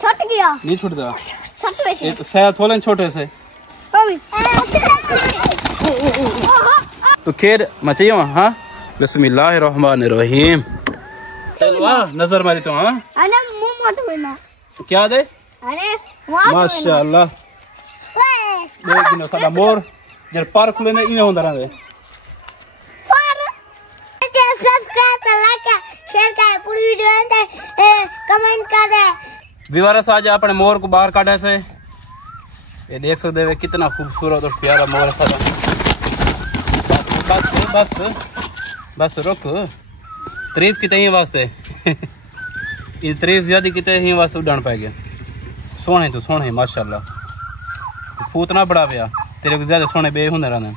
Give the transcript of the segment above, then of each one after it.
छट गया नहीं छूटता छट वैसे ये तो शायद थोड़े छोटे से तो खैर मचाइए हाँ बिस्मिल्लाहिर्रहमानिर्रहीम चलो नजर मारी तो हाँ अरे मुंह मत बोलना क्या दे अरे माशाअल्लाह देख नो साडा मोर जर पार खुले ने इने होंदा रहे सब्सक्राइब कर लाइक कर शेयर कर पूरी वीडियो अंदर कमेंट कर दे विवारस आज अपने मोर को बाहर काढ़े से ये देख सकते हो कितना खूबसूरत और प्यारा मोर है बस बस बस रुक तारीफ कितने ही वास्ते ये तारीफ ज्यादा कितने ही वास्ते उड़ान पाएगा सोने तो सोने माशाल्लाह फूत ना बड़ा पिया तेरे को ज्यादा सोने बे होंगे रहने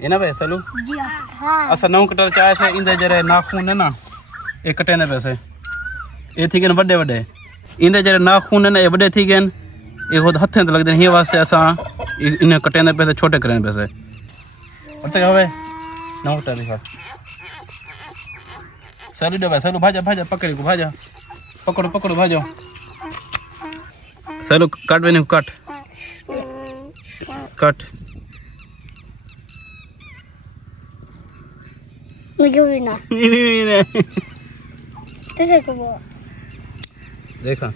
ये ना भाई चलो असा नौ कटर चाहे से इंदे जरे नाखून है ना एक कटे ने पैसे ये थी गए बड़े बड़े इंदे जरे नाखून है ना ये बड़े थी गए ये खुद हथे तो लगते हैं वास्ते असा इन्हें कटे ने पैसे छोटे करे पैसे और तो हवे नौ कटर लिखा चलो दे भाई चलो भाजा भाजा पकड़ी को भाजा पकड़ो पकड़ो भाजो चलो काट बने काट काट मुझे भी ना कैसे को देखा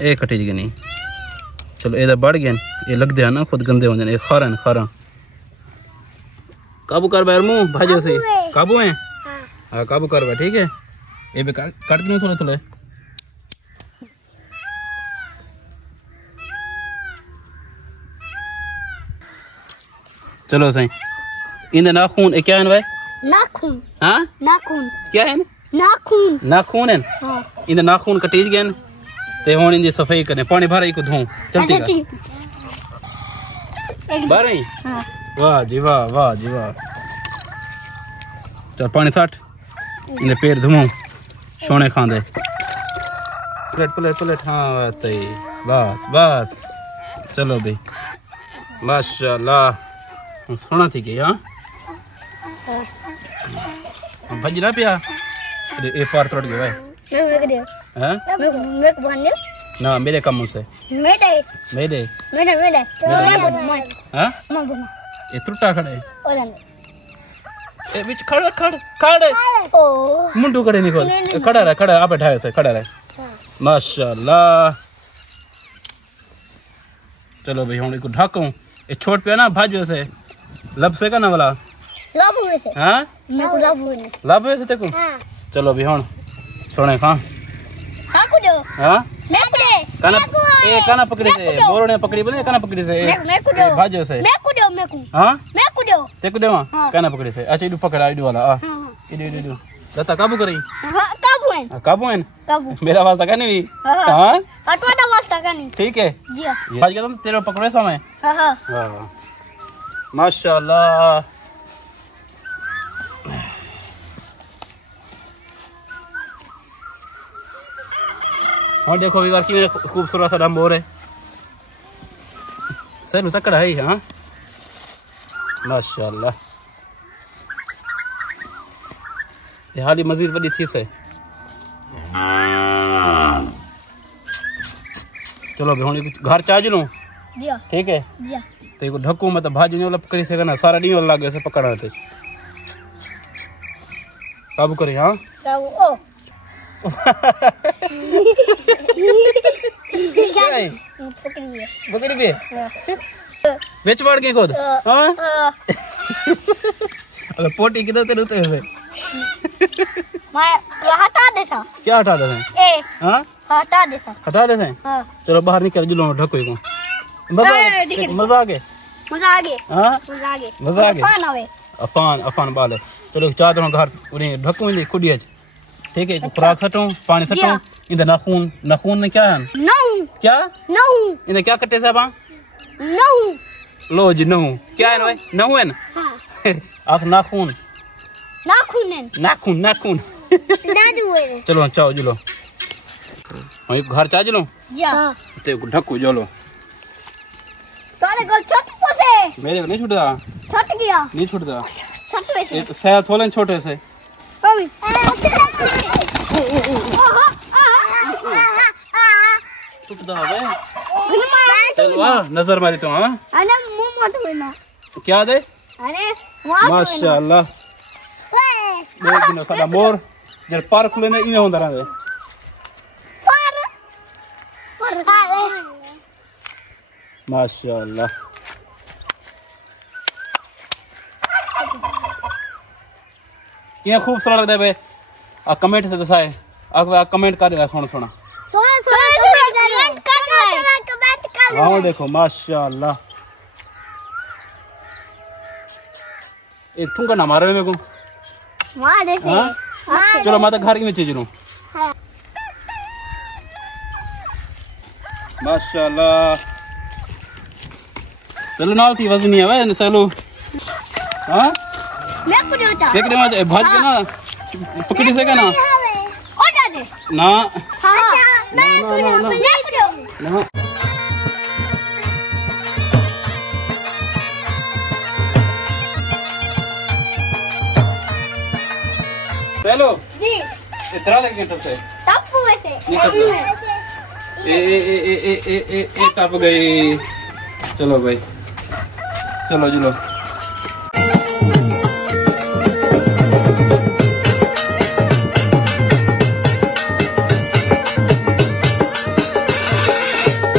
ए कटी जी नहीं चलो ये बढ़ गया ये लग दिया ना खुद गंदे हो जाने खारा खारा काबू कर बैर मुंह भाजो से काबू है हाँ काबू कर बा ठीक है ये भी काट नहीं थोड़ा थोड़ा चलो सही इंदे नाखून क्या है भाई नाखून हाँ नाखून क्या है नाखून नाखून है हाँ इंदे नाखून कटीज गए ते हुन इंदी सफाई करने पानी भर को धो जल्दी कर बारे हाँ वाह जी वाह चल पानी साठ इंदे पैर धुमो सोने खांदे प्लेट प्लेट प्लेट हाँ तई बस बस चलो भाई माशाल्लाह सोना थी के हाँ भज ना पिया ए पार तोड़ गया भाई हाँ ना मेरे कम से मेरे हाँ ये टूटा खड़े ए बीच खड़ खड़ खड़ मुंडू खड़े निकल खड़ा रहे खड़ा आप बैठा है खड़ा रहे माशाल्लाह चलो भाई हम इसको ढाकूं ये छोट पे ना भाजो से लब से का ना वाला लब हुए से हाँ लब हुए से देखो हाँ चलो भी हम सोने खा हाँ कुड़ो हाँ मैं कुड़े काना पकड़ी से बोरो ने पकड़ी बने काना पकड़ी से मैं कुड़ो भाजो से मैं कुड़ो हाँ मैं कुड़ो ते कुड़े वहाँ काना पकड़ी से अच्छा इधर पकड़ा इधर वाला आ इधर लता काबू करी काबू है मेरा वास्ता का नहीं हाँ अटवाटा वास्ता का नहीं ठीक है जी भाज के तुम तेरे पकड़े समय हाँ माशाल्लाह और देखो विवार की खूबसूरत सा मोर है सर तकड़ा है हाँ माशाल्लाह ये हाली मजीद बड़ी चीज है चलो भी होने घर चार्ज लो ठीक है तो ये ढक्कू में तो भाजी नहीं करी सके ना सारा नहीं लगे से पकड़ा थे काबू करी हाँ पकड़ी भी बेच पड़ गई खुद हाँ पोटी किधर तेरे उतरे हुए हटा दे सा क्या हटा दे हाँ हटा दे सा हटा दे हाँ चलो बाहर निकल जुलो ढको को मजा आ गया हाँ मजा आ गया अफान बाल है चलो चार दोनों घर उन्हें ढकू नहीं खुदिया ठीक है खुराक सटो पानी सटो इधर नाखून में क्या है क्या इधर क्या कटे साहब लो जी नहू क्या है भाई नहू है ना आप नाखून चलो चाओ जुलो घर चा जुलो ते ढक्कू जोलो मेरे को छत से मेरे को नहीं छूटता छट गया नहीं छूटता ये तो शायद थोड़े छोटे से। चल वाह नजर मारी तो हाँ क्या दे माशाअल्लाह साडा मोर जब पर खुले ने इवें होंदा रहंदे माशाअल्लाह। किया खूबसूरत लगदा बे आ कमेंट से दसाए आ कमेंट कर सोना सोना हाँ देखो माशाअल्लाह ये ठुंगा ना मारो मेरे को चलो मैं तो घर की में चीज लूं माशाअल्लाह। चलो ना थी वजन नहीं है चलो हाँ देख रहे भाज के ना पकड़ी से ना ना ना चलो जी इतना लगे से टप वैसे ए टप गई। चलो भाई चलो चलो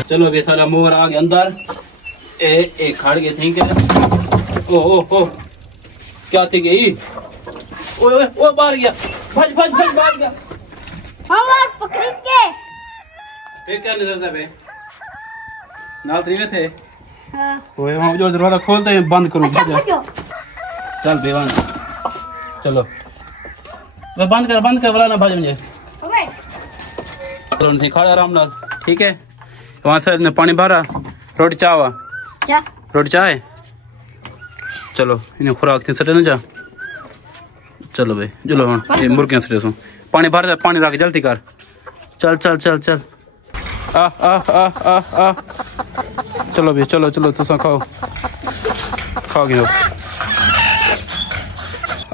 चलो अभी सारा मोर आ गया अंदर ए खड़ गए थी क्या ओ क्या थी गई ओ बाहर गया भज भज भज बाहर गया हम पकड़ के ये क्या नजर था बे नाल तरीके थे हां ओए हम जो दरवाजा खोलते हैं बंद करो चल बेवान चलो वे बंद कर वाला ना भाज मुझे ओए चलो नहीं खड़ा आराम नाल ठीक है वहां से ने पानी भरा रोटी चावा रोटी चाय चलो इन्हें खुराक थी सटे ना जा चलो भाई चलो हाँ ये मुर्गियां सटे सो पानी भर दे पानी रख जल्दी कर चल चल चल चल आ आ आ आ आ चलो भाई चलो चलो तुसा खाओ खाओ गिनो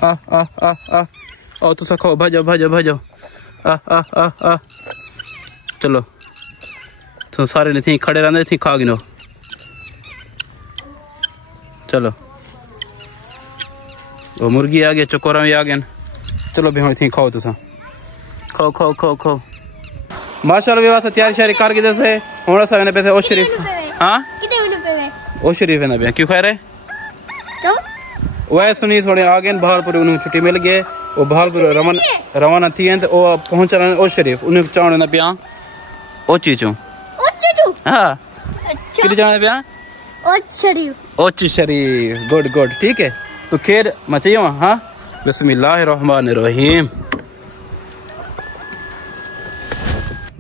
आ आ आ आ ओ तुसा खाओ भाजो भाजो भाजो आ आ आ आ चलो तो सारे ने थी खड़े रहंदे थी खा गिनो चलो वो मुर्गी आ गया चकोरा भी आ गया चलो भी हम थी खाओ तुसा खाओ खाओ खाओ खाओ माशाल्लाह भी वास्ते तैयारी शारी कर के से होना सा ने पैसे ओ शरीफ हां कितने मिनट पे ओ शरीफ है ना बे क्यों खा रहे तो वह सुनी थोड़े आ गए बहालपुर उन्हें छुट्टी मिल गई वो बहालपुर रवाना थी तो वो पहुंच रहे ओ शरीफ उन्हें चावण ना पिया ओ चीचू हां किधर जाना पिया ओ शरीफ गुड गुड ठीक है तो खैर मैं चाहिए हाँ बिस्मिल्लाहिर्रहमानिर्रहीम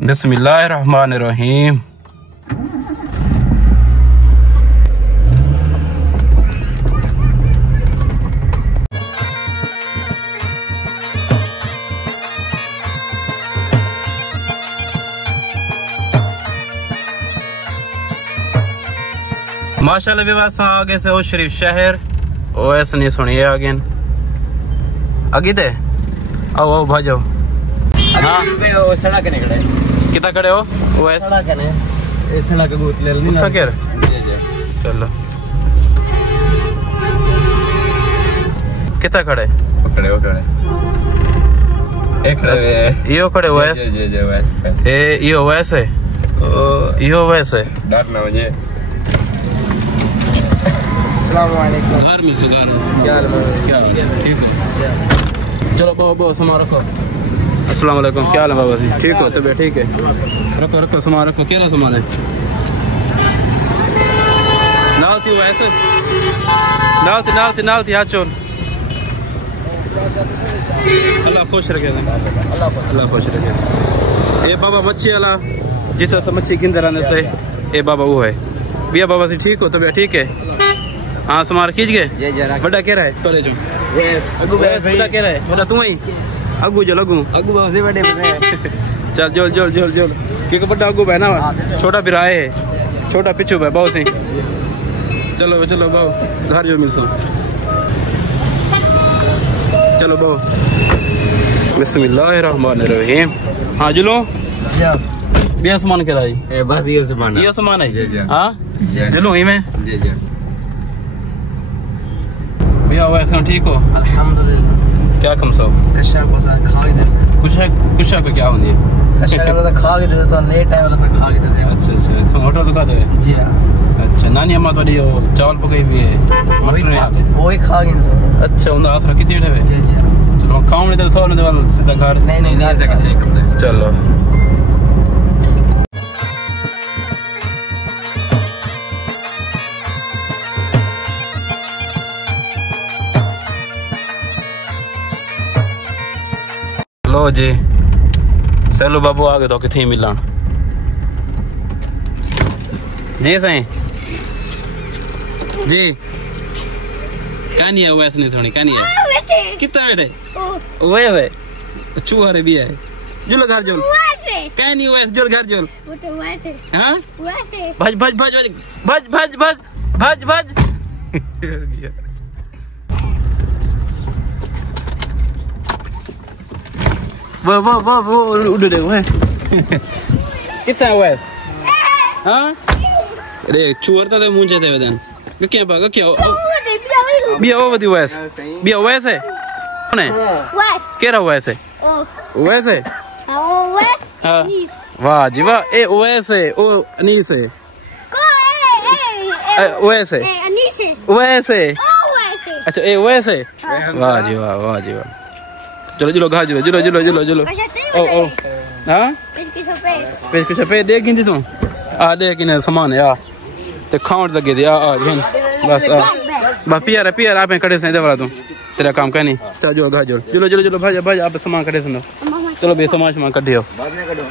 बिस्मिल्लाहिर्रहमानिर्रहीम माशाल्लाह विवास आगे से वो शरीफ शहर ओ ऐसा नहीं सुनिए आगे आगे थे आओ आओ भाजो हाँ वो सड़क ने खड़े कितना खड़े हो वो सड़क ने ये सड़क बहुत ले ली ना क्या चलो कितना खड़े पकड़े हो खड़े एक खड़े यो खड़े हो ऐसे जे वैसे ए यो वैसे यो वैसे डर ना मुझे घर में से क्या ठीक है चलो बाबा सामान रखो अस्सलाम वालेकुम क्या हाल है बाबा जी ठीक हो तो ठीक है रखो रखो सामान रखो क्या सामान है नालती हुआ ऐसे नालती हाथ चोर अल्लाह खुश रखे अल्लाह खुश रखे ये बाबा मच्छी वाला जितना सा मच्छी गिनते रहने से ये बाबा वो है भैया बाबा जी ठीक हो तो भैया ठीक है हाँ समार खींच गए बड़ा कह रहा है तोले जो बड़ा कह रहा है बड़ा तू ही अगू जो लगू अगू से बड़े चल जोल जोल जोल जोल क्योंकि बड़ा अगू है ना छोटा फिर आए छोटा पिछू है बहुत से चलो चलो बाबू घर जो मिल सो चलो बो बिस्मिल्लाहिर्रहमानिर्रहीम। हाँ जुलो बिया सामान करा जी बस ये सामान है हाँ जुलो ही में बिया वैसे ठीक हो अल्हम्दुलिल्लाह। क्या कम सो कशा को सर खा के दे कुछ पे क्या होती है कशा को तो खा के दे तो लेट टाइम वाला सर खा के दे। अच्छा अच्छा तुम होटल दुका दे जी हां। अच्छा नानी अम्मा थोड़ी वो चावल पकाई भी है मटर यहाँ पे वही खा के सो। अच्छा उनका आसरा कितने है जी जी चलो खाऊं नहीं तो सो नहीं वाला सीधा घर नहीं ऐसा कुछ नहीं कम दे। चलो लो जी सैलू बाबू आ गए तो किथे मिलन जी साईं जी कहानी है वैसे नहीं सुनी कहानी है कितना बैठे वैसे चूहा भी है जुल घर जुल कहानी वैसे जुल घर जुल हाँ भज भज भज भज भज भज भज भज वो उड़ दे वो कितना वैस हाँ अरे चूर तो मुंचे थे वदन क्या बाग क्या बिया वो बदी वैस बिया वैस है कौन है क्या रहा वैस है वैस है हाँ वाह जी वाह ए वैस है ओ अनीस है वैस है वैस है अच्छा ए वैस है वाह जी वाह चलो चलो घर जुलो जुलो जुलो जुलो जुलो ओ हाँ पेश के छपे देख गिनती तू आ देख इन सामान है आ ते खाउंट लगे दे आ बस आ बस पियर आप कड़े से देवरा तू तेरा काम का नहीं चल जो घर जुलो जुलो जुलो जुलो भाई आप सामान कड़े सुनो चलो बे सामान कर दियो बाद में करो